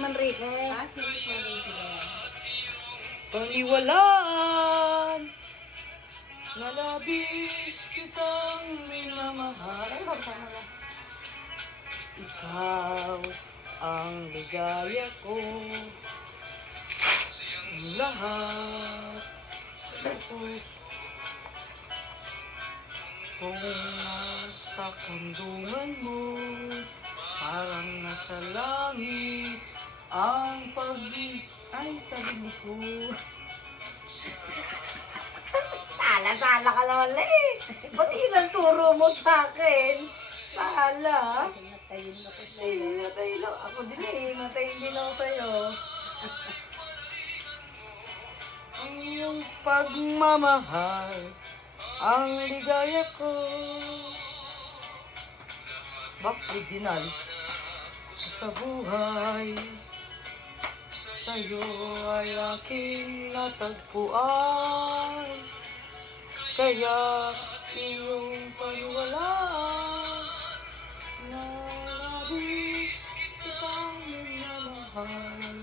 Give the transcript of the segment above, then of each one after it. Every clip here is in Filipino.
Manrique. Si Rick Manrique ba yan? Paniwalaan na labis kitang minamahal. Ay, sama na. Ikaw ang ligaya ko, ang lahat sa puso. Kung nasa kandungan mo, parang nasa langit ang pag-ibig. Ay, sabi ko. Sala ka naman eh. Ba't ilang turo mo sa akin? Sala. Natayin na ko siya. Ay, matay lang. Ako din eh. Matayin din ako sa'yo. Ang iyong pagmamahal, ang ligaya ko. Bak, original. Sa buhay, sa'yo ay aking natagpuan. Kaya iyong paniwalaan na labis kitang minamahal.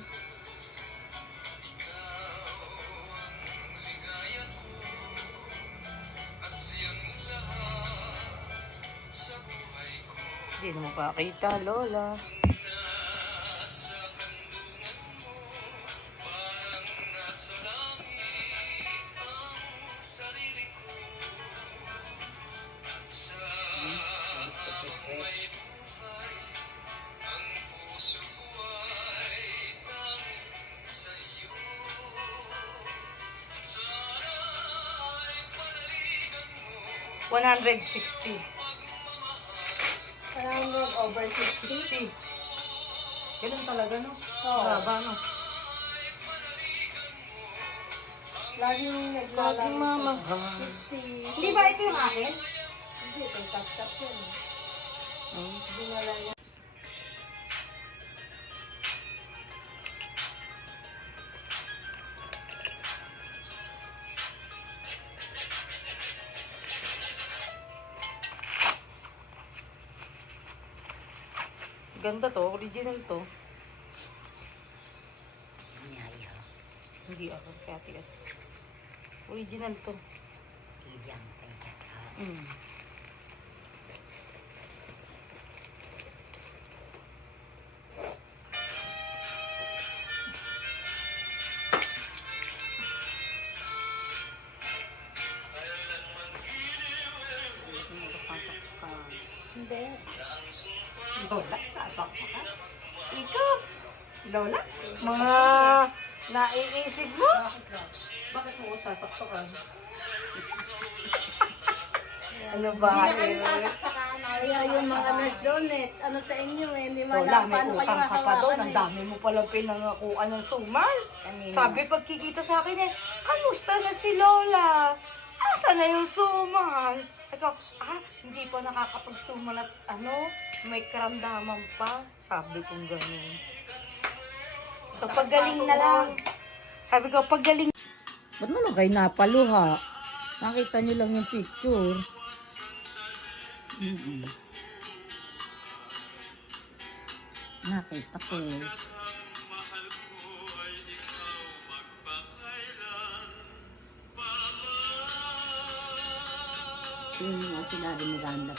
Hindi mo makakita, Lola. $160. 100 over 60. Ganun talaga, no? Oo. Baba, no? Laging naglalaro. Laging mamahal. 60. Hindi ba ito yung akin? Hindi, itong tap-tap yun. Hmm? Dinala niya. Ganda to, original to. Hindi ako, kaya tigas. Original to. Mm. Hindi. Lola, sasaksak ka. Ikaw. Lola? Mga naiisip mo? Bakit mo ko sasaksakan? Ano ba? Hindi na kayo sasaksakan. Kaya yung mga nurse doon ano sa inyo hindi Lola, malaman may paano kayo utang ka pa doon. hawakan Ang dami mo palang pinangakuan ng sumal. Sabi pagkikita sa akin eh, kamusta na si Lola? Asa na yung sumal? Ikaw, hindi pa nakakapagsumal at may karamdaman pa. Sabi kong gano'n. Kapag galing na lang. Sabi ko, pag galing. Ba't naman kayo napaluha? Nakita niyo lang yung picture. Nakita ko. Yung sinabi ni Randa.